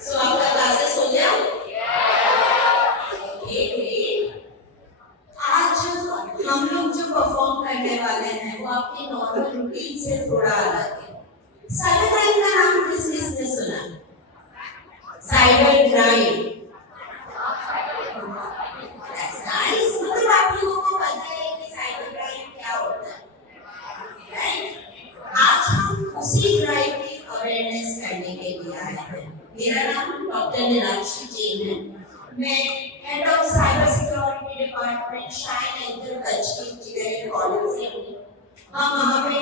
सो आपका क्लासेस हो गया? ओके। आज हम लोग जो परफॉर्म करने वाले हैं वो आपके नॉर्मल रूटीन से थोड़ा अलग है। साइबर क्राइम का नाम किस किसने सुना? Cyber crime. That's nice. मतलब आप लोगों को पता है कि साइबर क्राइम क्या होता है, राइट? आज हम उसी क्राइम की अवेयरनेस करने के लिए आए हैं। मेरा नाम डॉक्टर मीनाक्षी जैन है। मैं head of cyber security department Shah and Anchor Kutchhi Engineering College से हूँ। हम वहाँ पे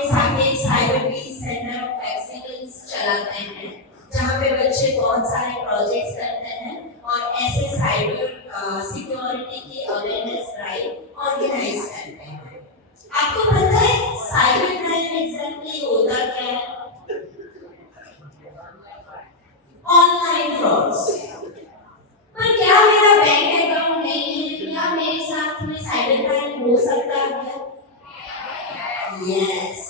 cyber peace centre of excellence चलाते हैं, जहाँ पे बच्चे बहुत सारे प्रोजेक्ट्स करते हैं और ऐसे साइबर सिक्योरिटी की अवेयरनेस ड्राइव ऑर्गेनाइज करते हैं। आपको पता है साइबर क्राइम एग्जैक्टली होता क्या है? Online frauds. पर क्या मेरा बैंक अकाउंट नहीं है, क्या मेरे साथ में साइबर क्राइम हो सकता है? यस।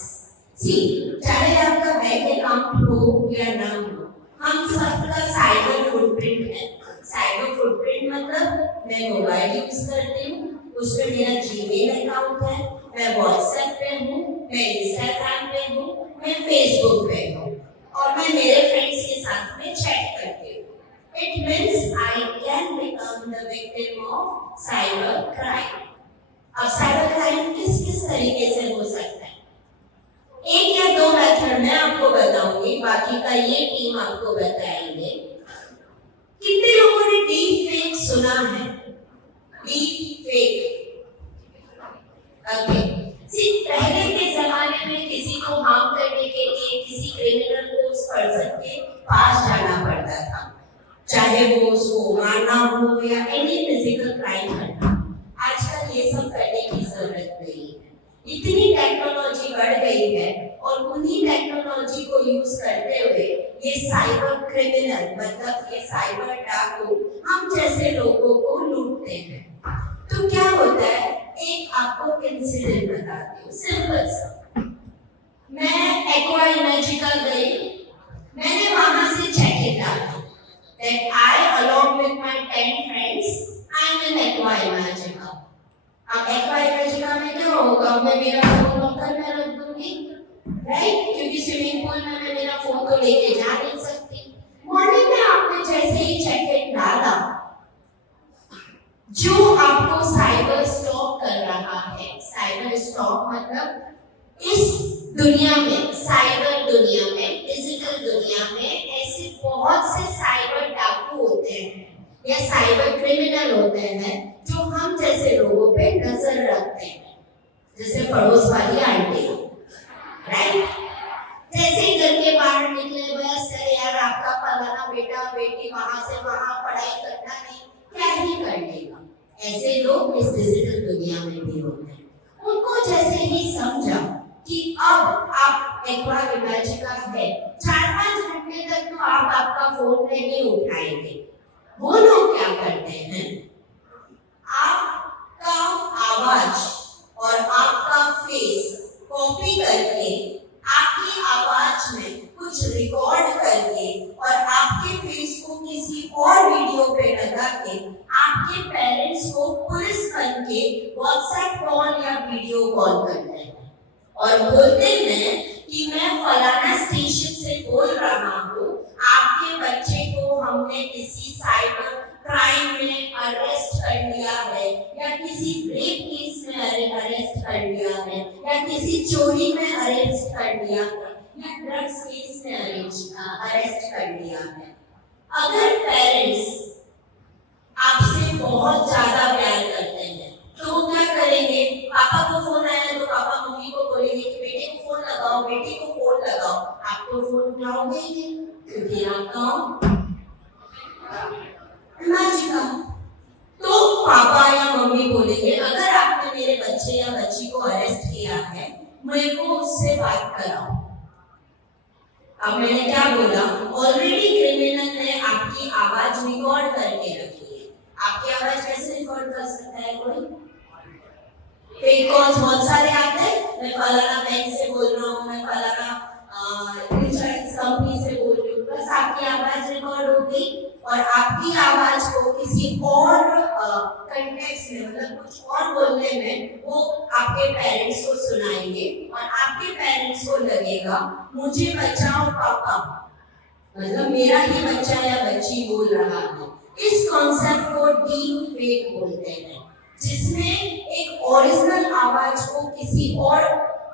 सी, चाहे आपका बैंक अकाउंट हो या ना हो, हम सबका साइबर फुटप्रिंट है। साइबर फुटप्रिंट मतलब मैं मोबाइल यूज करती हूँ, उसमें मेरा जीमेल अकाउंट है, मैं व्हाट्सएप पे हूँ, मैं इंस्टाग्राम पे हूँ, मैं फेसबुक पे हूँ और मैं मेरे फ्रेंड्स के साथ में चैट करती हूँ। It means I can become the victim of cyber crime. अब साइबर क्राइम किस किस तरीके से हो सकता है? एक या दो मेथड मैं आपको बताऊंगी, बाकी का ये टीम आपको बताएंगे। कितने लोगों ने डीप फेक सुना है? Deep fake. ओके। पहले के जमाने में किसी को हार्म करने के लिए किसी क्रिमिनल को उस पर्सन के पास जाना पड़ता था, चाहे वो उसको मारना हो या एनी फिजिकल क्राइम करना। आजकल ये सब करने की जरूरत नहीं है। इतनी टेक्नोलॉजी बढ़ गई है और उन्हीं टेक्नोलॉजी को यूज करते हुए ये साइबर क्रिमिनल मतलब ये साइबर डाकू हम जैसे लोगों को लूटते हैं। तो क्या होता है, एक आपको इंसिडेंट बताती हूँ सिंपल सा। मैं एक्वा इमेजिकल गई, मैंने वहां से चेक इन डाला that I along with my 10 friends I'm in aqua इमेजिकल। अब एक्वा इमेजिकल में क्या होगा, मैं मेरा फोन लॉकर में रख दूंगी, राइट? क्योंकि स्विमिंग पूल में मैं मेरा फोन तो लेके जा नहीं सकती। मॉर्निंग में आपने जैसे ही चेक इन डाला, जो आपको साइबर स्टॉक कर रहा है, साइबर स्टॉक मतलब इस दुनिया में, साइबर दुनिया में, फिजिकल दुनिया में ऐसे बहुत से साइबर डाकू होते हैं या साइबर क्रिमिनल होते हैं जो हम जैसे लोगों पे नजर रखते हैं, जैसे पड़ोस वाली आंटी, राइट? जैसे ही घर के बाहर निकले, बस यार आपका फलाना बेटा बेटी वहां से वहां पढ़ाई करना नहीं, क्या ही कर लेगा। ऐसे लोग इस डिजिटल दुनिया में भी होते हैं। उनको जैसे ही समझा कि अब आप एक्वा इमेजिकल है, 4-5 घंटे तक तो आप आपका फोन नहीं उठाएंगे। वो लोग क्या करते हैं, आपका आवाज और आपका फेस कॉपी करके आपकी आवाज में कुछ रिकॉर्ड करके और आपके फेस को किसी और वीडियो पे लगा के आपके पेरेंट्स को पुलिस बन के व्हाट्सएप कॉल या वीडियो कॉल करते हैं और बोलते हैं कि मैं फलाना स्टेशन से बोल रहा हूँ, आपके बच्चे को हमने किसी साइबर क्राइम में अरेस्ट कर लिया है या किसी रेप केस में अरेस्ट कर लिया है या किसी चोरी में अरेस्ट कर लिया है या ड्रग्स केस में अरेस्ट कर लिया है। अगर पेरेंट्स आपसे बहुत ज्यादा प्यार करते हैं तो वो क्या करेंगे, पापा को फोन आया तो पापा मम्मी को बोलेंगे कि बेटे को फोन लगाओ, बेटी को फोन लगाओ। आप तो फोन उठाओगे ही नहीं क्योंकि आपका इमेजिकल। तो पापा या मम्मी बोलेंगे अगर आपने मेरे बच्चे या बच्ची को अरेस्ट किया है, मेरे को उससे बात कराओ। अब मैंने क्या बोला, ऑलरेडी क्रिमिनल ने आपकी आवाज रिकॉर्ड करके रखी है। आपकी आवाज कैसे रिकॉर्ड कर सकता है कोई? फेक कॉल्स बहुत सारे आते हैं, मैं फलाना बैंक से बोल रहा हूँ, मैं फलाना इंश्योरेंस कंपनी से बोल रही हूँ, बस आपकी आवाज रिकॉर्ड हो गई, बोलने में वो आपके पेरेंट्स को सुनाएंगे और आपके पेरेंट्स को लगेगा मुझे बचाओ पापा, मतलब मेरा ही बच्चा या बच्ची बोल रहा है। इस कॉन्सेप्ट को डीप फेक बोलते हैं, जिसमें एक ओरिजिनल आवाज को किसी और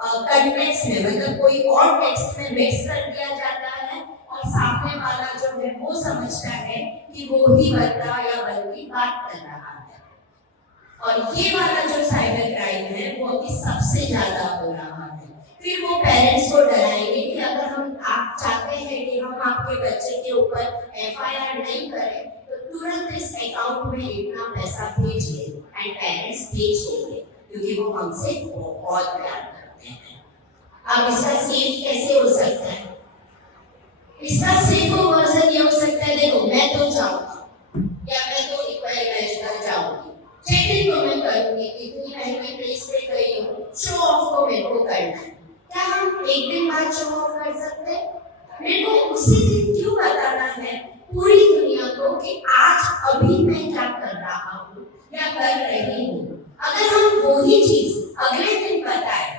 कंटेक्स्ट में, मतलब कोई और टेक्स्ट में मिक्स कर दिया जाता है और सामने वाला जो है वो समझता है कि वो ही बंदा या बंदी बात कर रहा है। और ये वाला जो साइबर क्राइम है वो अभी सबसे ज्यादा हो रहा है। फिर वो पेरेंट्स को डराएंगे कि अगर आप चाहते हैं कि हम आपके बच्चे के ऊपर एफआईआर नहीं करें तो तुरंत इस अकाउंट में इतना पैसा भेजिए, एंड पेरेंट्स भेज देंगे क्योंकि वो हमसे बहुत प्यार करते हैं। अब इसका सेफ कैसे हो सकता है? इसका सेफ वर्जन ये हो सकता है, देखो मैं तो जाऊंगा या मैं तो इक्वल मैच पर जाऊंगी, चेक इन तो मैं करूंगी, इतनी महंगी प्लेस पे गई हूँ, शो ऑफ तो मेरे को करना है। क्या हम एक दिन बाद शो ऑफ कर सकते हैं? मेरे को उसी दिन क्यों बताना है पूरी दुनिया को कि आज अभी मैं क्या कर रहा हूँ या कर रही हूँ? अगर हम वही चीज अगले दिन बताए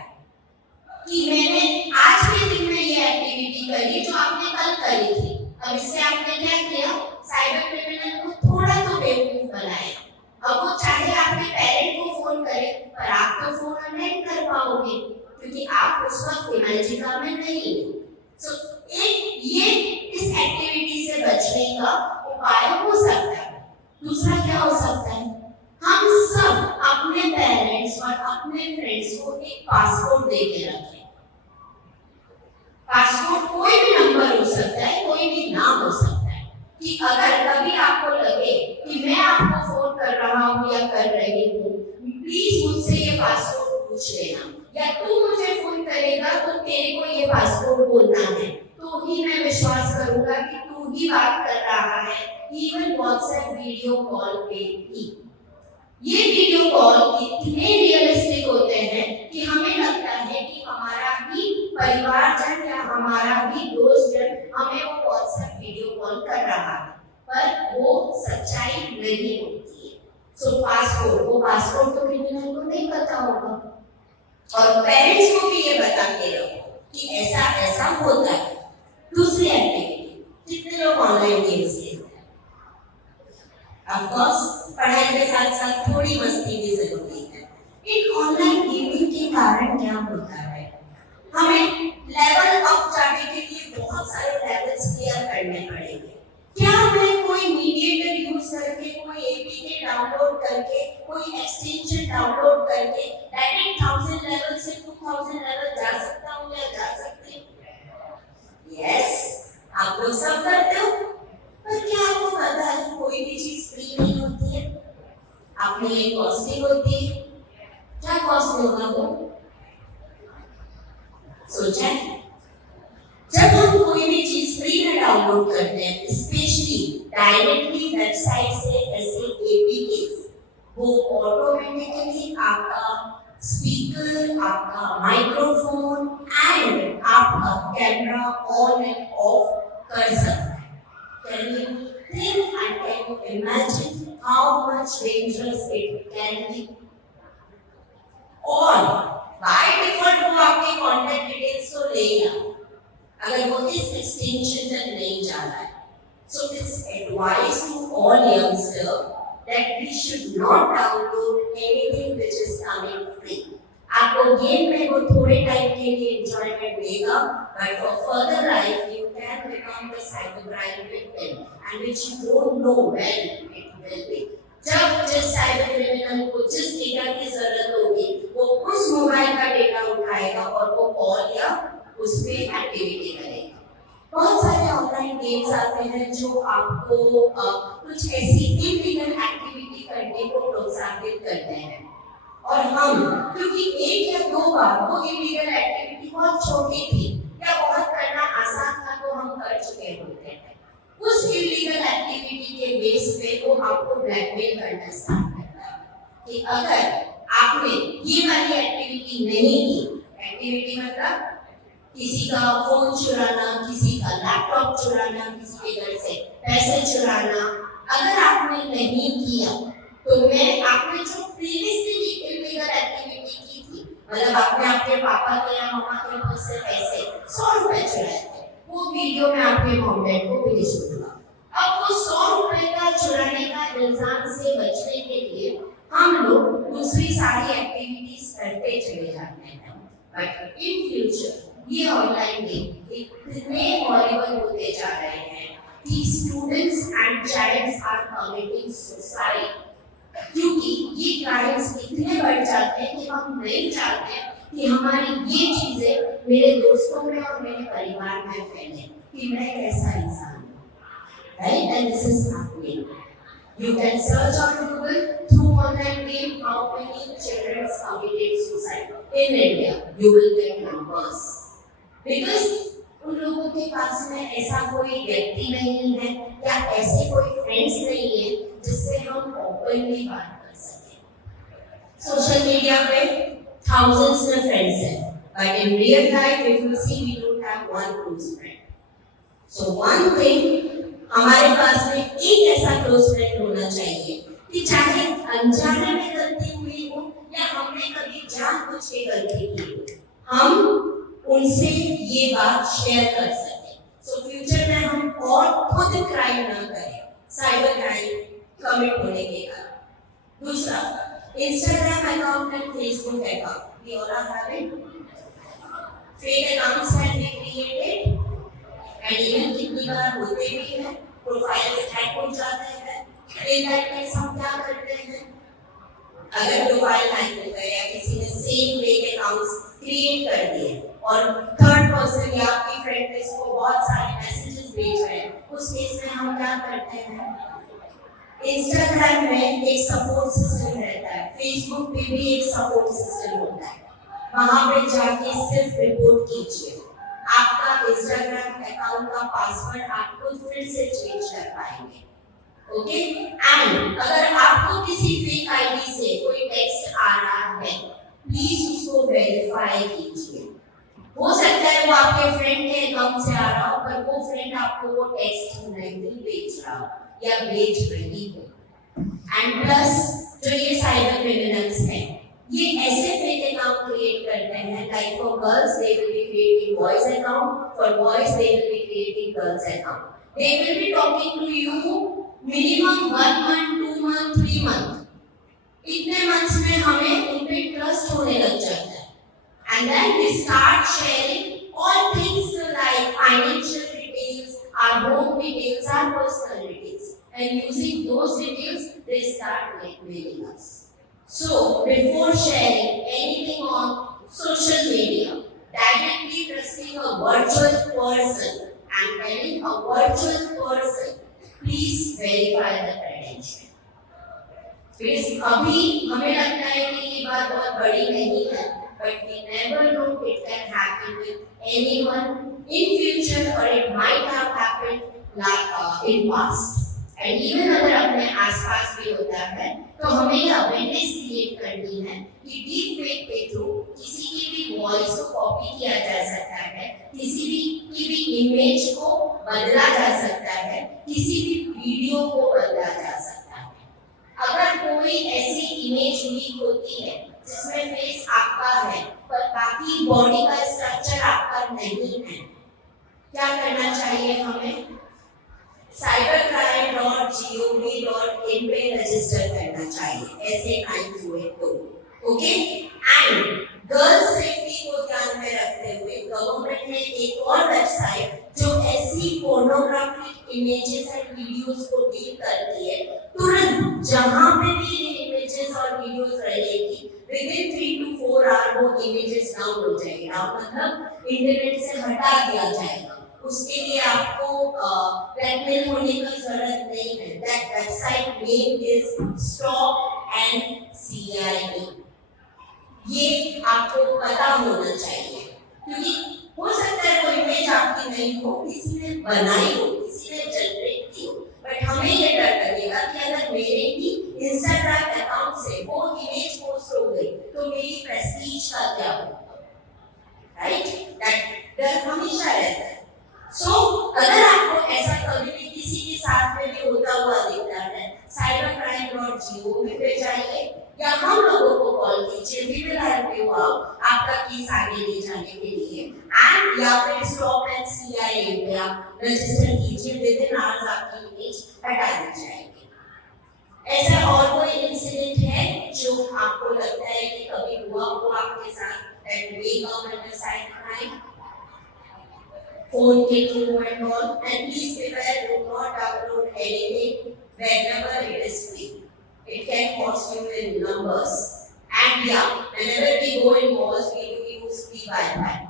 कि मैंने आज के दिन में ये एक्टिविटी करी जो आपने कल करी थी, अब इससे आपने क्या किया? साइबर क्रिमिनल को थोड़ा तो बेवकूफ बनाया। अब वो चाहे आपके पेरेंट को फोन करे पर आप तो फोन अटेंड कर पाओगे क्योंकि आप उस वक्त इमेजिका में नहीं है। सो एक ये इस एक्टिविटी से बचने का उपाय हो सकता है। दूसरा क्या हो सकता है? हम सब अपने पेरेंट्स और अपने फ्रेंड्स को एक पासपोर्ट दे के रखें। पासपोर्ट कोई भी नंबर हो सकता है, कोई भी नाम हो सकता है, कि अगर कभी आपको लगे कि मैं आपको फोन कर रहा हूँ या कर रही हूँ, प्लीज मुझसे ये पासपोर्ट पूछ लेना, या तू मुझे फोन करेगा तो तेरे को ये पासपोर्ट बोलना है, तो ही मैं विश्वास करूंगा कि तू ही बात कर रहा है। इवन व्हाट्सएप वीडियो कॉल पे भी ये वीडियो कॉल इतने रियलिस्टिक होते हैं कि हमें लगता है कि हमारा ही परिवारजन या हमारा ही दोस्तजन हमें वो व्हाट्सएप वीडियो कॉल कर रहा है, पर वो सच्चाई नहीं होती है। सो पासपोर्ट, वो पासपोर्ट तो क्रिमिनल को नहीं पता होगा, और पेरेंट्स को भी ये बता के रखो कि ऐसा ऐसा होता है। दूसरी एक्टिविटी, कितने लोग ऑनलाइन गेम्स खेलते हैं? ऑफ कोर्स पढ़ाई के साथ साथ थोड़ी मस्ती भी जरूरी है। इन ऑनलाइन गेमिंग के कारण क्या होता है? हमें लेवल अप जाने के लिए बहुत सारे लेवल्स क्लियर करने पड़ेंगे। क्या मैं कोई मीडिएटर यूज करके, कोई एपीके डाउनलोड करके, कोई एक्सटेंशन डाउनलोड करके डायरेक्ट 1000 लेवल से 2000 लेवल जा सकता हूँ या जा सकती हूँ? यस, आप लोग सब करते हो, पर क्या आपको पता है कोई भी चीज फ्री नहीं होती है? आपके लिए कॉस्टली होती है। क्या कॉस्टली होगा वो? सोचा है? जब हम कोई भी चीज फ्री में डाउनलोड करते हैं, स्पेशली डायरेक्टली वेबसाइट से ऐसे एपीके, वो ऑटोमेटिकली आपका स्पीकर, आपका माइक्रोफोन एंड आपका कैमरा ऑन एंड ऑफ कर सकता है। Can you think and can you imagine how much dangerous it can be? और by default वो आपके contact details तो लेगा अगर वो इस extension तक नहीं जा रहा है। So it's advice to all youngsters that we should not download anything which is coming free. आपको गेम में वो थोड़े टाइम के लिए एंजॉयमेंट देगा, but for further life you can become the cybercrime victim and which you don't know when it will be. जब जिस cyber criminal को जिस डेटा की जरूरत होगी वो उस मोबाइल का डेटा उठाएगा और वो कॉल या उस पे एक्टिविटी करेगा। बहुत सारे ऑनलाइन गेम्स आते हैं जो आपको कुछ ऐसी इलीगल एक्टिविटी करने को प्रोत्साहित करते हैं, और हम क्योंकि एक या दो बार वो इलीगल एक्टिविटी बहुत छोटी थी या बहुत करना आसान था तो हम कर चुके होते हैं, उस इलीगल एक्टिविटी के बेस पे वो आपको ब्लैकमेल करना स्टार्ट करता है कि अगर आपने ये वाली एक्टिविटी नहीं की, एक्टिविटी मतलब किसी का फोन चुराना, किसी का लैपटॉप चुराना, किसी के घर से पैसे चुराना, अगर आपने नहीं किया तो मैं आपने जो प्रीवियसली इलीगल एक्टिविटी की थी, मतलब आपने आपके पापा के या मम्मा के पास से पैसे 100 रुपए चुराए थे, वो वीडियो में आपके मॉम डैड को भेज दूंगा। अब वो 100 रुपए का चुराने का इल्जाम से बचने के लिए हम लोग दूसरी सारी एक्टिविटीज करते चले जाते हैं, बट इन फ्यूचर ये ऑनलाइन गेम इतने हॉरिबल होते जा रहे हैं कि students and childs are committing suicide, क्योंकि ये क्राइम्स इतने बढ़ जाते हैं कि हम नहीं चाहते कि हमारी ये चीजें मेरे दोस्तों में और मेरे परिवार में फैले कि मैं कैसा इंसान हूँ, right? And this is happening. You can search on Google through online game how many children committed suicide in India. You will get numbers. Because उन लोगों के पास में ऐसा कोई व्यक्ति नहीं है या ऐसे कोई फ्रेंड्स नहीं है जिससे हम ओपनली बात कर सकें। सोशल मीडिया पे thousands of friends हैं, but in real life if you see we don't have one close friend. So one thing हमारे पास में एक ऐसा क्लोज फ्रेंड होना चाहिए कि चाहे अनजाने में गलती हुई हो या हमने कभी जानबूझ के गलती की हो, हम उनसे ये बात शेयर कर सकें। सो फ्यूचर में हम और खुद क्राइम ना करें, साइबर क्राइम कमिट होने के कारण। दूसरा, Instagram account and Facebook account, we all are having fake accounts have been created and even कितनी बार होते भी हैं, प्रोफाइल हैक हो जाते हैं। इन दैट केस हम क्या करते हैं, अगर प्रोफाइल हैक हो गया या किसी ने सेम फेक अकाउंट्स क्रिएट कर दिए और थर्ड पर्सन या आपकी फ्रेंड इसको बहुत सारे मैसेजेस भेज रहे हैं, उस केस में हम क्या करते हैं, इंस्टाग्राम में एक सपोर्ट सिस्टम रहता है, फेसबुक पे भी एक सपोर्ट सिस्टम होता है, वहां पे जाके सिर्फ रिपोर्ट कीजिए, आपका इंस्टाग्राम अकाउंट का पासवर्ड आप खुद फिर से चेंज कर पाएंगे। ओके, एंड अगर आपको किसी फेक आईडी से कोई टेक्स्ट आ रहा है, प्लीज उसको वेरीफाई कीजिए। हो सकता है वो आपके फ्रेंड के अकाउंट से आ रहा हो, पर वो फ्रेंड आपको वो टेक्स्ट नहीं भेज रहा हो या भेज रही हो। एंड प्लस जो ये साइबर क्रिमिनल्स हैं, ये ऐसे फेक अकाउंट क्रिएट करते हैं, like for girls they will be creating boys account, for boys they will be creating girls account, they will be talking to you minimum 1 month 2 month 3 month, इतने months में हमें उन पे trust होने लग जाता है, and then they start sharing all things like financial details, our home details, our personal details, and using those details they start blackmailing us. So before sharing anything on social media, directly trusting a virtual person and telling a virtual person, please verify the credential. Because अभी हमें लगता है कि ये बात बहुत बड़ी नहीं है, but we never know it can happen with anyone in future or it might have happened like in past. And even अगर अपने आसपास भी होता है, तो हमें ये अवेयरनेस क्रिएट करनी है कि डीप फेक के थ्रू किसी की भी वॉइस को कॉपी किया जा सकता है, किसी की भी इमेज को बदला जा सकता है, किसी भी वीडियो को बदला जा सकता है। अगर कोई ऐसी इमेज लीक होती है जिसमें फेस आपका है पर बाकी बॉडी का स्ट्रक्चर आपका नहीं है, क्या करना चाहिए हमें? cybercrime.gov.in पे रजिस्टर करना चाहिए ऐसे क्राइम्स हुए तो। ओके, एंड गर्ल्स सेफ्टी को ध्यान में रखते हुए गवर्नमेंट ने एक और वेबसाइट जो ऐसी पोर्नोग्राफिक इमेजेस एंड वीडियोस को डील करती है, तुरंत जहां पे भी ये इमेजेस और वीडियोस रहेगी विदिन 3 to 4 आवर वो इमेजेस डाउन हो जाएगी, मतलब इंटरनेट से हटा दिया जाएगा। उसके लिए आपको ब्लैकमेल होने की जरूरत नहीं है। That website name is stop NCIE। ये आपको पता होना चाहिए, क्योंकि हो सकता है कोई इमेज आपकी नहीं हो, किसी ने बनाई हो, किसी ने जनरेट की हो, बट हमें ये डर लगेगा कि अगर मेरे ही इंस्टाग्राम अकाउंट से वो इमेज पोस्ट हो गई तो मेरी प्रेस्टीज का क्या होगा, राइट? दैट डर हमेशा रहता है। सो अगर आपको ऐसा कभी भी किसी के साथ में भी होता हुआ दिखता है, cybercrime.gov पे जाइए, या हम लोगों को कॉल कीजिए, we will help you out आपका केस आगे ले जाने के लिए। एंड या फिर stop and CI India register कीजिए, विद इन आवर्स आपकी इमेज हटा दी जाएगी। ऐसा और कोई इंसिडेंट है जो आपको लगता है कि कभी हुआ हो आपके साथ that we government side crime? Phone taking and all, and please beware, do not upload anything whenever it is free. It can cost you in numbers. And yeah, whenever we go in malls, we do use free Wi-Fi.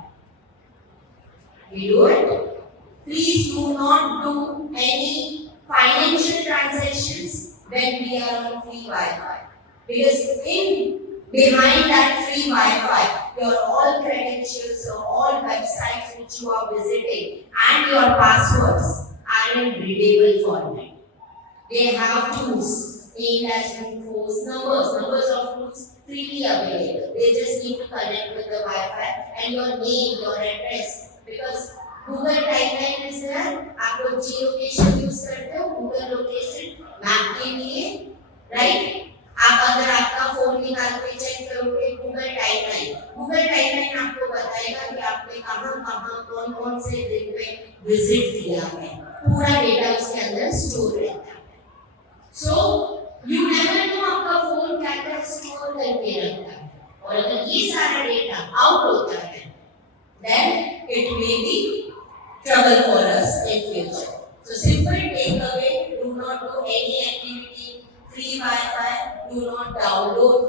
We do it. Please do not do any financial transactions when we are on free Wi-Fi. Because behind that free Wi-Fi, your all credentials or all websites which you are visiting and your passwords are in readable format. They have tools named as brute force numbers of roots freely available. They just need to connect with the Wi-Fi and your name, your address. Because Google Timeline is there. आप लोग geolocation use करते हो, Google location map के लिए, right? आप अगर आपका phone निकाल के चेक करोगे गूगल टाइमलाइन आपको बताएगा कि आपने कहां कौन से दिन पे विजिट किया है, पूरा डेटा उसके अंदर स्टोर रहता है। सो यू नेवर नो आपका फोन क्या क्या स्टोर करके रखता है, और अगर ये सारा डेटा आउट होता है then it may be trouble for us in future. So simple takeaway, do not do any activity free Wi-Fi, do not download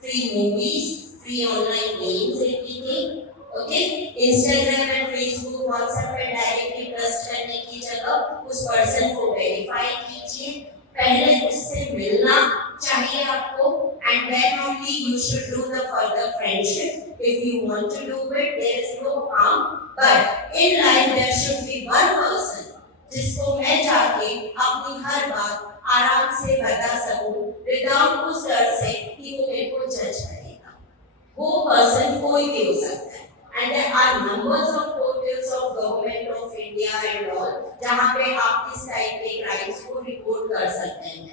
free movies, free online games, anything. Okay? Instagram and Facebook, WhatsApp पे directly trust करने की जगह उस person को verify कीजिए, पहले उससे मिलना चाहिए आपको, and then only you should do the further friendship. If you want to do it, there is no harm. But in life there should be one person जिसको मैं जाके अपनी हर बात आराम से बता सकूं विदाउट उस डर से कि वो मेरे को जज करेगा। वो पर्सन कोई भी हो सकता है, and there are numbers of portals of government of India and all जहाँ पे आप इस टाइप के क्राइम्स को रिपोर्ट कर सकते हैं।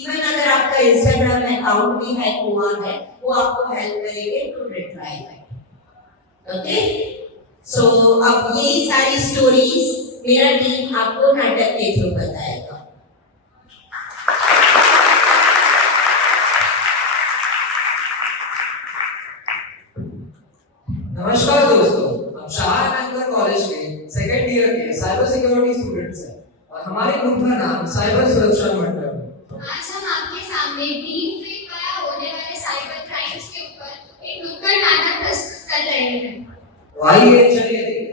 इवन अगर आपका इंस्टाग्राम अकाउंट भी हैक हुआ है, वो आपको हेल्प करेंगे टू रिट्राई इट। ओके, सो अब ये सारी स्टोरीज मेरा टीम आपको नाटक के थ्रू बताएगा। नमस्कार दोस्तों, हम शाह कॉलेज के सेकेंड ईयर के साइबर सिक्योरिटी स्टूडेंट्स हैं और हमारे ग्रुप का नाम साइबर सुरक्षा मंडल है। आज हम आपके सामने डीप फेक द्वारा होने वाले साइबर क्राइम्स के ऊपर एक नुक्कड़ नाटक प्रस्तुत कर रहे हैं। तो आइए चलिए देखते हैं।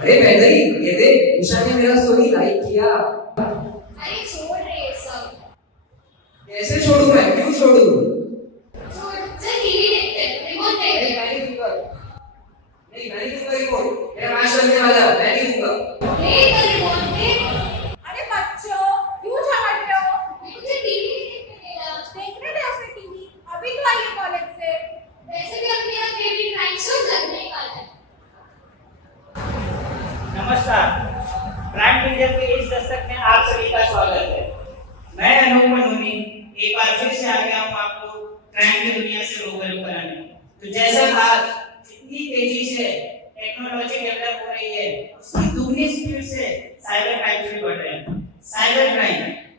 अरे वैदई, ये देख, ईशा ने मेरा स्टोरी लाइक किया। अरे छोड़ रे ये सब। कैसे छोड़ूं मैं? क्यों छोड़ूं? छोड़, चल टीवी देखते हैं, रिमोट दे दे। मैं नहीं दूंगा रिमोट। मेरा मैच चलने वाला है, मैं नहीं दूंगा। ले तो रिमोट दे। अरे बच्चों, क्यों झगड़ रहे हो? मुझे टीवी देखने देना। देखने दे उसे टीवी, अभी तो आई है कॉलेज से। वैसे भी अब मेरा फेवरेट नाइट शो लगने वाला है। नमस्कार, क्राइम टीजर के इस दस्तक में आप सभी का स्वागत है। मैं अनूप मनोनी एक बार फिर से आ गया हूँ आपको क्राइम की दुनिया से रूबरू कराने। तो जैसा आज जितनी तेजी से टेक्नोलॉजी डेवलप हो रही है, उसकी दुगनी स्पीड से साइबर क्राइम भी बढ़ रहे हैं। साइबर क्राइम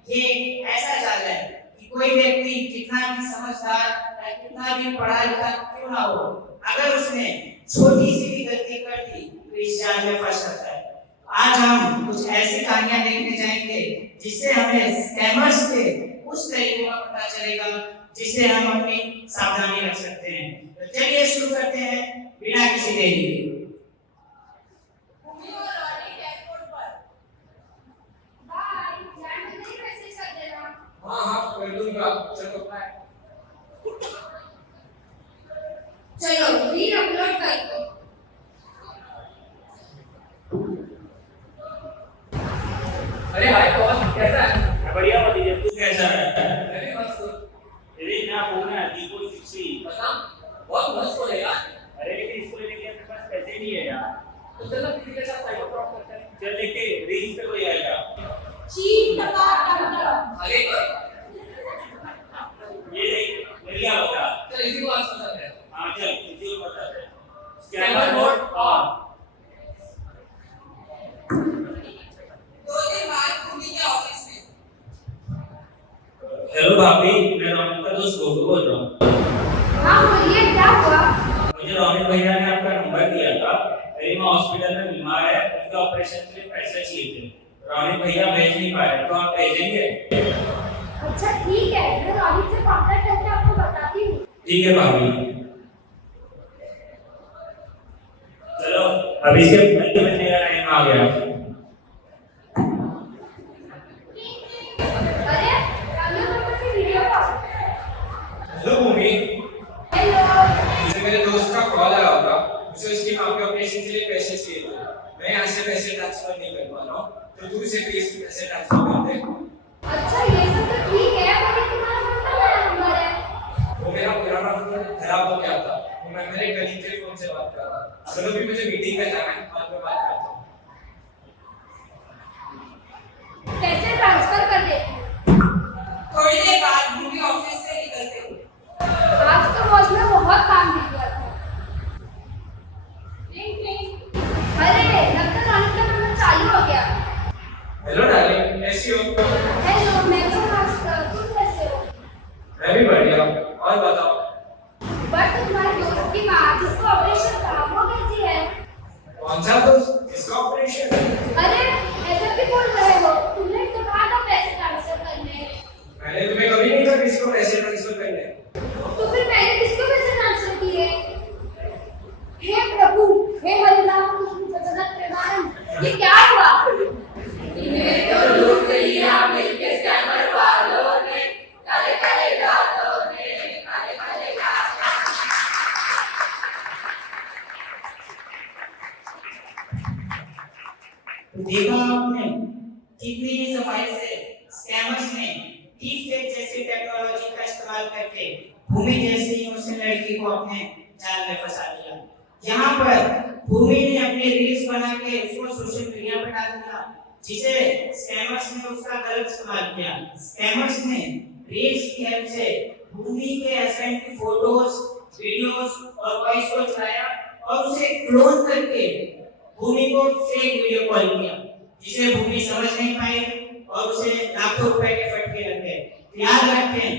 ये एक ऐसा जाल है कि कोई व्यक्ति कितना भी समझदार या कितना भी पढ़ा लिखा क्यों ना हो, अगर उसने छोटी सी भी गलती कर दी तो इस जाल में फंस सकता है। आज हम कुछ ऐसी कहानियां देखने जाएंगे जिससे हमें स्कैमर्स के उस तरीकों का पता चलेगा जिससे हम अपनी सावधानी रख सकते हैं। तो चलिए शुरू करते हैं बिना किसी देरी के। भूमि और रॉडी एयरपोर्ट पर। बाय, जान मुझे मैसेज कर देना। हाँ कर दूंगा, चलो बाय। अरे हाय कौन कैसा है? बढ़िया भतीजे, तू कैसा है? मैं भी मस्त हूँ। तेरे नया फोन है Vivo 6C। बता बहुत मस्त हो यार। अरे लेकिन इसको लेने के लिए अपने पास पैसे नहीं है यार। तो चलो किसी के साथ साइबर फ्रॉड करते हैं। चल लेके रील्स पे कोई आएगा। चीट टका आगे कर। ये देख मेरी क्या बता। चल इसी को आज पसंद है। हाँ चल इसी को बता दे। Scanner mode on. 2 दिन बाद भूमि के ऑफिस में। हेलो भाभी, मैं रौनक का दोस्त गोलू बोल रहा हूँ। हाँ बोलिए क्या हुआ? मुझे रौनक भैया ने आपका नंबर दिया था। मेरी माँ हॉस्पिटल में बीमार है, उनके ऑपरेशन के लिए पैसे चाहिए थे। रौनक भैया भेज नहीं पाए, तो आप भेजेंगे? अच्छा ठीक है, मैं रोहित से कांटेक्ट करके आपको बताती हूँ। ठीक है भाभी। चलो अब इसके बनने का टाइम आ गया। अरे राजू पापा से वीडियो कॉल। हेलो भूमि। हेलो। मुझे मेरे दोस्त का कॉल आया होगा। उसे उसकी माँ के ऑपरेशन के लिए पैसे चाहिए थे। मैं यहाँ से पैसे ट्रांसफर नहीं कर पा रहा हूँ, तो तू उसे प्लीज पैसे ट्रांसफर कर दे। अच्छा ये सब तो ठीक है, पर ये तुम्हारा कौन सा नया नंबर है? वो मेरा पुराना फोन खराब हो गया था, तो मैं मेरे कलीग के फोन से बात कर रहा था। चलो भी मुझे मीटिंग में जाना है, बाद में बात करता हूँ। पैसे ट्रांसफर कर देती हूँ। थोड़ी देर बाद भूमि ऑफिस से निकलते हुए। आज तो बॉस ने बहुत काम दे दिया था। अरे लगता रोनित का नंबर चालू हो गया। हेलो डार्लिंग, कैसी हो? हेलो, मैं तो मस्त, तुम कैसे हो? मैं भी बढ़िया। और बताओ। बट तुम्हारे दोस्त की माँ जिसको ऑपरेशन था वो कैसी है? कौन सा दोस्त? किसका ऑपरेशन? अरे ऐसा भी बोल रहे हो? तुमने तो कहा था पैसे ट्रांसफर करने। मैंने तुम्हें कभी नहीं कहा किसी को पैसे ट्रांसफर करने। तो फिर मैंने किसको पैसे ट्रांसफर किए? हे प्रभु, हे हरिनाम कृष्ण जगन्नाथ प्रेमानंद, ये क्या हुआ? इन्हें तो लूट लिया मिलके स्कैमर वालों ने, काले काले रातों ने, काले काले देखा आपने कितनी सफाई से स्कैमर्स ने डीप फेक जैसी टेक्नोलॉजी का इस्तेमाल करके भूमि जैसी इनोसेंट लड़की को अपने जाल में फंसा दिया। यहाँ पर भूमि ने अपनी रील्स बना के उसको सोशल मीडिया पर डाल दिया, जिसे स्कैमर्स ने उसका गलत इस्तेमाल किया। स्कैमर्स ने रील्स की हेल्प से भूमि के हस्बैंड की फोटोज, वीडियोस और वॉइस को चुराया और उसे क्लोन करके भूमि को फेक वीडियो कॉल किया, जिसे भूमि समझ नहीं पाई और उसे लाखों रुपए के फटके लग गए। याद रखें,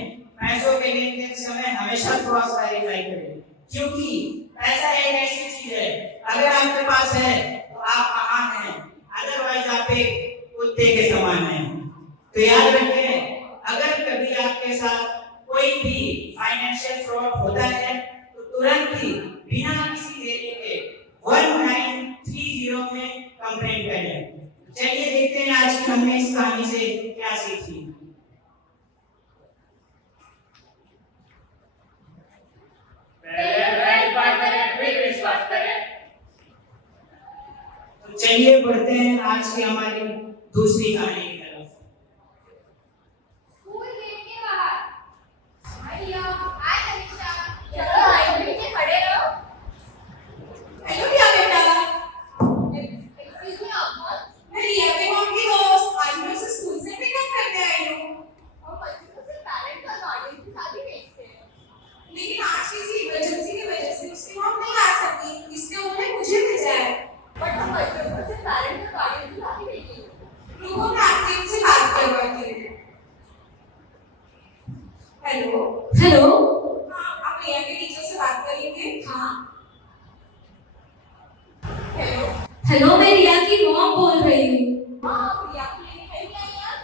पैसों के लेन देन समय हमेशा क्रॉस वेरीफाई करें, क्योंकि पैसा एक ऐसी चीज है, अगर आपके पास है तो आप महान हैं, अदरवाइज आप एक कुत्ते के समान हैं। तो याद रखें, अगर कभी आपके साथ कोई भी फाइनेंशियल फ्रॉड होता है तो तुरंत ही बिना किसी देरी के 1930 में कंप्लेंट करें। चलिए देखते हैं आज की हमने इस कहानी से क्या सीखी। तो चलिए बढ़ते हैं आज की हमारी दूसरी कहानी की तरफ। स्कूल गेट के बाहर। हाय रिया, हाय तनिषा, चलो लाइन में खड़े रहो। हेलो रिया बेटा। एक्सक्यूज मी आप? मैं रिया के मॉम की दोस्त, आज मैं उसे स्कूल से पिकअप करने आई हूँ। और बच्चों को सिर्फ पेरेंट्स और गार्डियन के साथ ही भेजते हैं। लेकिन आज किसी इमरजेंसी की वजह से उसकी मॉम नहीं आ सकती, इसलिए उन्होंने मुझे भेजा है। बट हम बच्चों को सिर्फ पेरेंट्स और गार्डियन के साथ ही भेजेंगे। रुको मैं आपकी उनसे बात करवाती हूँ। हेलो। हेलो। हाँ, आप रिया के टीचर से बात करेंगे? हाँ। हेलो। हेलो, मैं रिया की मॉम बोल रही हूँ। हाँ, आप रिया को लेने कहीं आई हैं आज?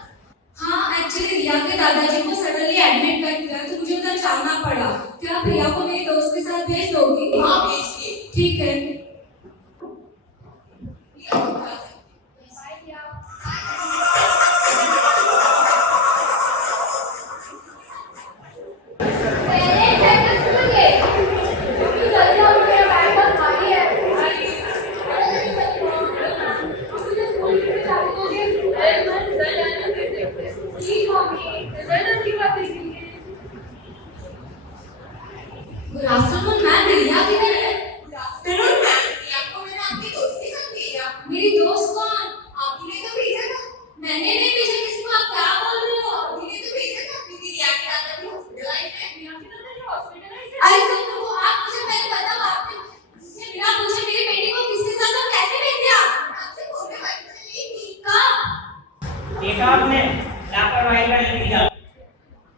हाँ, एक्चुअली रिया के दादाजी को सडनली एडमिट कर दिया, तो मुझे उधर जाना पड़ा। क्या आप रिया को मेरे दोस्त के साथ भेज दोगी? हाँ, भेजिए। ठीक है। रिया को बता सकते हैं। बाय रिया। पेरेंट्स है तो स्कूल गेट। तू जल्दी आओ, मेरा बैग बहुत भारी है। मेरी दोस्त कौन? आपने तो भेजा था। मैंने नहीं भेजा किसी को, आप क्या बोल रहे हो? आपने तो भेजा था क्योंकि रिया की दादाजी हॉस्पिटलाइज्ड है। रिया की दादाजी हॉस्पिटलाइज्ड है? अरे तो आप मुझे पहले बताओ, आपने मुझे बिना पूछे मेरी बेटी को किसके साथ और कैसे भेज दिया? आपसे बोलने वाली तो नहीं थी। कब? देखा आपने लापरवाही का नतीजा।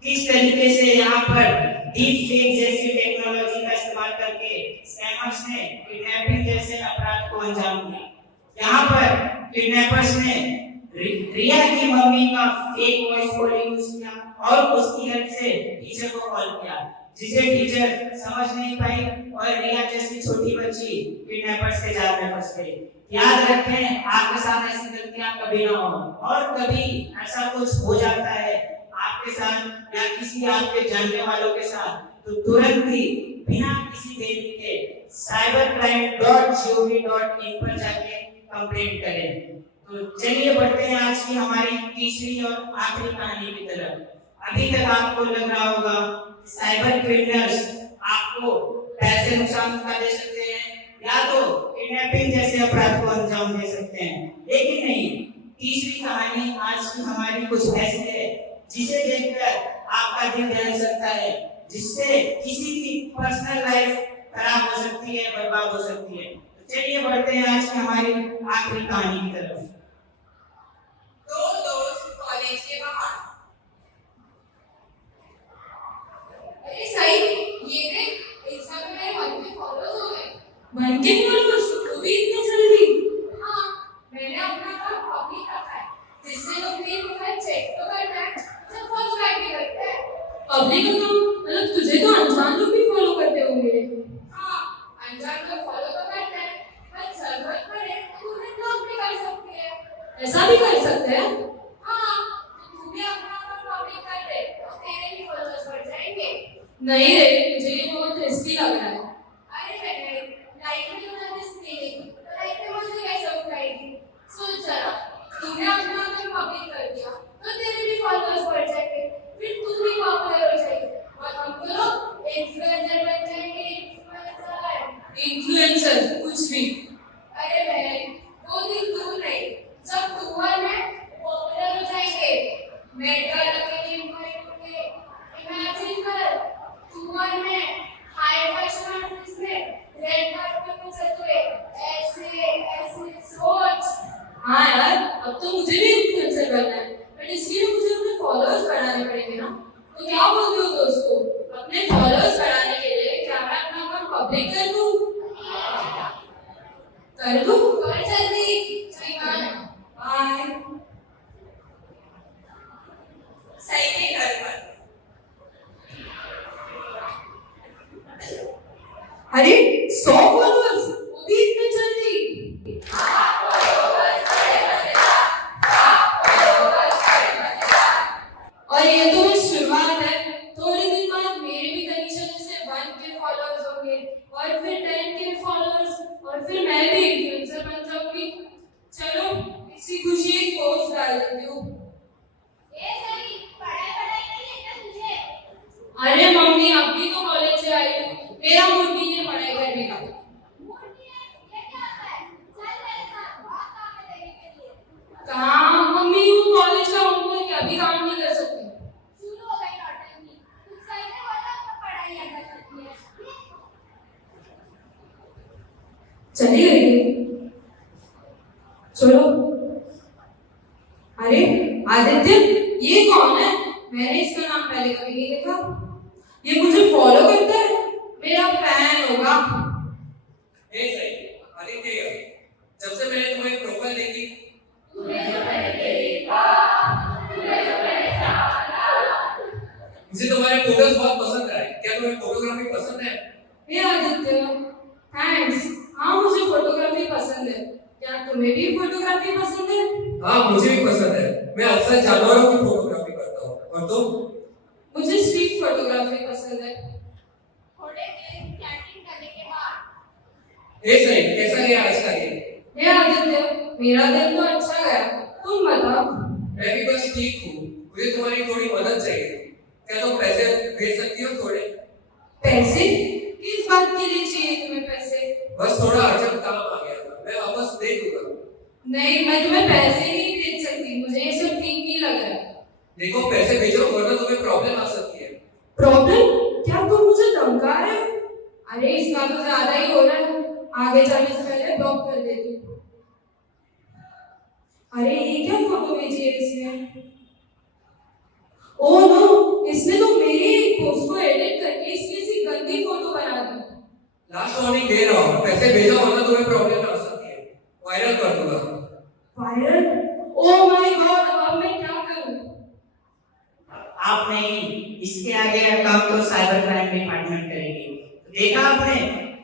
किस तरीके से यहाँ पर डीप फेक जैसी टेक्नोलॉजी का इस्तेमाल करके स्कैमर्स ने किडनैपिंग जैसे अपराध को अंजाम दिया। यहाँ पर किडनैपर्स ने रिया की मम्मी का फेक वॉइस कॉल यूज किया और उसकी हेल्प से टीचर को कॉल किया, जिसे टीचर समझ नहीं पाई और रिया जैसी छोटी बच्ची किडनैपर्स के जाल में फंस गई। याद रखें, आपके साथ ऐसी गलतियां कभी ना हो, और कभी ऐसा कुछ हो जाता है आपके साथ या किसी आपके जानने वालों के साथ, तो तुरंत ही बिना किसी देरी के cybercrime.gov.in पर जाके कंप्लेंट करें। तो चलिए बढ़ते हैं आज की हमारी तीसरी और आखिरी कहानी की तरफ। अभी तक आपको लग रहा होगा साइबर क्रिमिनल्स आपको पैसे नुकसान दे सकते हैं या तो किडनैपिंग जैसे अपराध को अंजाम दे सकते हैं, लेकिन नहीं। तीसरी कहानी आज की हमारी कुछ ऐसी है जिसे देखकर आपका दिल दहल सकता है, जिससे किसी की पर्सनल लाइफ खराब हो सकती है, बर्बाद हो सकती है। तो चलिए बढ़ते हैं आज की हमारी आखिरी कहानी की तरफ। दो दोस्त कॉलेज के बाहर। अरे सही, ये देख, इंस्टा पे मेरे 1K फॉलोअर्स हो गए। 1K followers? तो भी इतने जल्दी? हाँ, मैंने अपना अकाउंट पब्लिक रखा है, जिससे लोग मेरी प्रोफाइल चेक तो करते हैं, सब फॉलो बैक भी करते हैं। पब्लिक अकाउंट मतलब तुझे तो अनजान लोग भी फॉलो करते होंगे। हाँ, अनजान लोग फॉलो तो करते हैं, पर जरूरत पड़े तो उन्हें ब्लॉक भी कर सकते हैं। ऐसा भी कर सकते हैं? हाँ, तू भी अपना अकाउंट पब्लिक कर दे, तो तेरे भी फॉलोअर्स बढ़ जाएंगे। नहीं रे, मुझे ये बहुत रिस्की लग रहा है। अरे बेटे, लाइफ में तो रिस्क नहीं, तो लाइफ में मुझे कैसे उठाएगी? सोच जरा, तूने अपना अकाउंट पब्लिक कर दिया, तो तेरे भी फॉलोअर्स बढ़ जाएंगे, फिर तू भी पॉपुलर हो जाएगी, और हम तो लोग इन्फ्लुएंसर बन जाएंगे। इन्फ्लुएंसर कुछ भी। अरे बहन, वो दिन दूर नहीं, जब तू और मैं पॉपुलर हो जाएंगे, मेट गाला के लिए इनवाइट होंगे। इमेजिन कर, तू और मैं हाई फैशन आउटफिट्स में रेड कार्पेट पे चलते हुए, ऐसे ऐसे सोच। हाँ यार, अब तो मुझे भी इन्फ्लुएंसर बनना है, बट इसलिए मुझे अपने फॉलोअर्स बढ़ाने पड़ेंगे ना। तो क्या बोलते हो दोस्तों, अपने फॉलोअर्स बढ़ाने के लिए क्या मैं अपना अकाउंट पब्लिक कर दूं? कर दूं? कर जल्दी, श्रीमान। बाय। सही के घर पर। अरे 100 फॉलोअर्स, वो भी इतने जल्दी? और ये तो बस शुरुआत है, थोड़े दिन बाद मेरे भी तनीषा जैसे 1K फॉलोअर्स होंगे, और फिर 10K फॉलोअर्स, और फिर मैं भी इन्फ्लुएंसर बन जाऊंगी। चलो इसी खुशी एक पोस्ट डाल देती हूँ। ये सही, पढ़ाई पढ़ाई नहीं है क्या तुझे? अरे मम्मी, अभी तो कॉलेज से आई हूँ, मेरा मूड नहीं है पढ़ाई करने का। मूड नहीं है, ये क्या होता है? चल मेरे साथ, बहुत काम है तेरे के लिए। काम? मम्मी वो कॉलेज का होमवर्क है, अभी काम नहीं कर सकती। शुरू हो गई नौटंकी, कुछ करने वाला तो पढ़ाई याद करती है। चली गई? चलो। अरे आदित्य, ये कौन है? मैंने इसका नाम पहले कभी नहीं देखा। ये मुझे फॉलो करता है, मेरा फैन होगा। ए सही, आदित्य यार, जब से मैंने तुम्हारी प्रोफाइल देखी, मुझे तुम्हारे फोटोज बहुत पसंद आए। क्या तुम्हें फोटोग्राफी पसंद है? हे आदित्य, थैंक्स। हाँ, मुझे फोटोग्राफी पसंद है। क्या तुम्हें भी फोटोग्राफी पसंद है? हाँ, मुझे भी पसंद है। मैं अक्सर जानवरों की फोटोग्राफी करता हूँ। और तुम? मुझे स्ट्रीट फोटोग्राफी पसंद है। थोड़े दिन चैटिंग करने के बाद ए सही, कैसा गया आज का दिन? हे आदित्य, मेरा दिन तो अच्छा गया, तुम बताओ। मैं भी बस ठीक हूँ। मुझे तुम्हारी थोड़ी मदद चाहिए। क्या तुम पैसे भेज सकती हो थोड़े? पैसे? किस बात के लिए चाहिए तुम्हें पैसे? बस थोड़ा अर्जेंट काम आ गया था। मैं वापस दे दूंगा। नहीं, मैं तुम्हें पैसे नहीं भेज सकती, मुझे ये सब ठीक नहीं लग रहा है। देखो पैसे भेजो वरना तुम्हें प्रॉब्लम आ सकती है। प्रॉब्लम? क्या तुम मुझे धमका रहे हो? अरे इसका तो ज्यादा ही हो रहा है, आगे जाने से पहले ब्लॉक कर देती हूँ। अरे ये क्या फोटो भेजी है इसने? ओह नो, इसने तो मेरी पोस्ट को एडिट करके इसमें ऐसी गंदी फोटो बना दी। लास्ट वार्निंग दे रहा हूँ, पैसे भेजो वरना तुम्हें प्रॉब्लम आ सकती है। वायरल कर दूंगा। वायरल? ओह माय गॉड, अब मैं क्या करूँ? आप नहीं, इसके आगे का काम तो साइबर क्राइम डिपार्टमेंट करेगी। देखा आपने,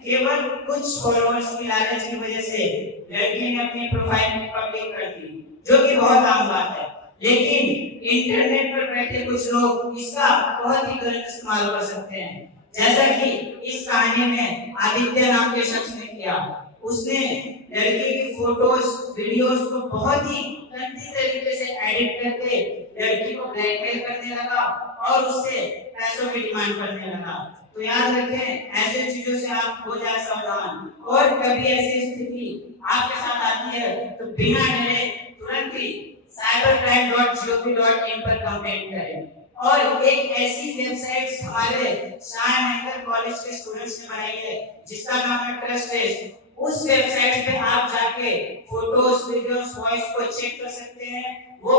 केवल कुछ फॉलोअर्स की लालच की वजह से लड़की ने अपनी प्रोफाइल पब्लिक कर दी, जो कि बहुत आम बात है। लेकिन इंटरनेट पर बैठे कुछ लोग इसका बहुत ही गलत इस्तेमाल कर सकते हैं, जैसा कि इस कहानी में आदित्य नाम के शख्स ने किया। उसने लड़के की फोटोज वीडियोस को बहुत ही गंदी तरीके से एडिट करके लड़की को ब्लैकमेल करने लगा और उससे पैसों की डिमांड करने लगा। तो याद रखें, ऐसे चीजों से आप हो जाए सावधान, और कभी ऐसी स्थिति आपके साथ आती है तो बिना डरे तुरंत ही cybercrime.gov.in पर कंप्लेंट करें। और एक ऐसी वेबसाइट हमारे शाह कॉलेज के स्टूडेंट्स ने बनाई है जिसका नाम है ट्रस्टेड। उस वेबसाइट पे आप जाके फोटोज, वीडियोस, वॉइस को चेक कर सकते हैं, वो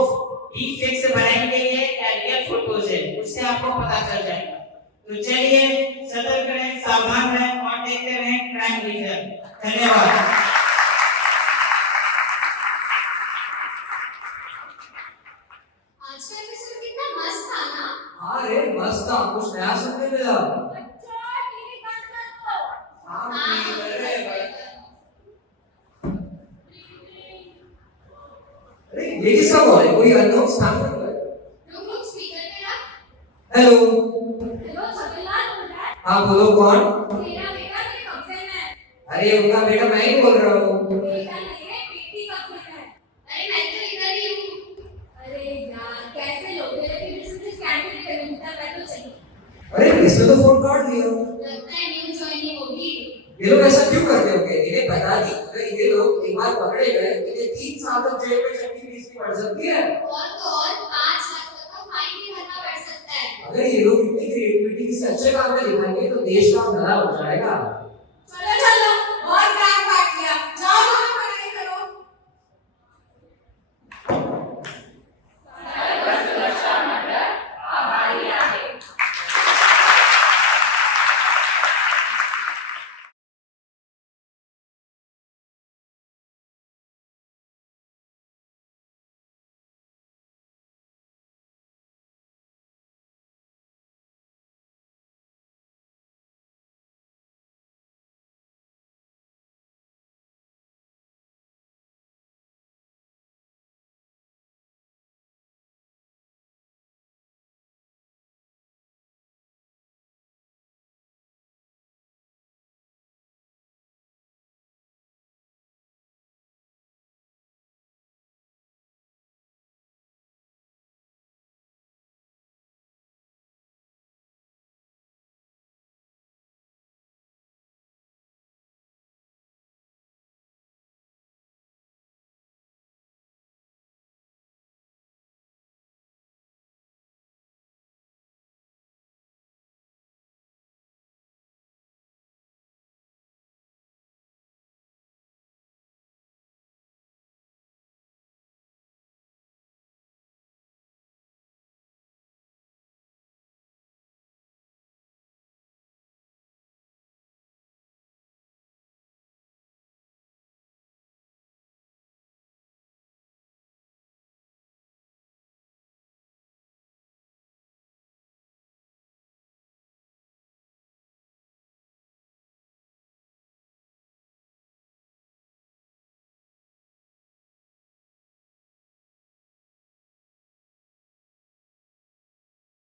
डीफेक से बनाई गई है या रियल फोटोज है, उससे आपको पता चल जाएगा। तो चलिए सतर्क रहें, सावधान रहें और देखते रहें क्राइम रीजन। धन्यवाद। आज का एपिसोड कितना मस्त था ना? हाँ रे मस्त था, कुछ नया सुनने मिला। अच्छा टीवी बंद कर दो। हाँ अरे ये किसका कॉल है? कोई अननोन स्पैम कर रहा है। रुक स्पीकर पे रख। हेलो। हेलो छबिलाल बोल रहा है? हाँ बोलो, कौन? तेरा बेटा मेरे कब्जे में है। अरे उनका बेटा मैं ही बोल रहा हूँ। बेटा नहीं है, बेटी कब्जे में है। अरे मैं तो इधर ही हूँ। अरे यार कैसे लोग तेरे की वजह से स्कैम भी करूँगा, मैं तो चाहिए। अरे इसने तो फोन काट दिया। लगता है न्यू ज्वाइनिंग होगी। ये लोग ऐसा क्यों करते होंगे? इन्हें पता नहीं, अगर ये लोग एक बार पकड़े गए इन्हें 3 साल तक जेल में चक्की पीसनी पड़ सकती है। और तो और 5 लाख तक का फाइन भी भरना पड़ सकता है। अगर ये लोग इतनी क्रिएटिविटी से अच्छे काम में दिखाएंगे तो देश का भला हो जाएगा।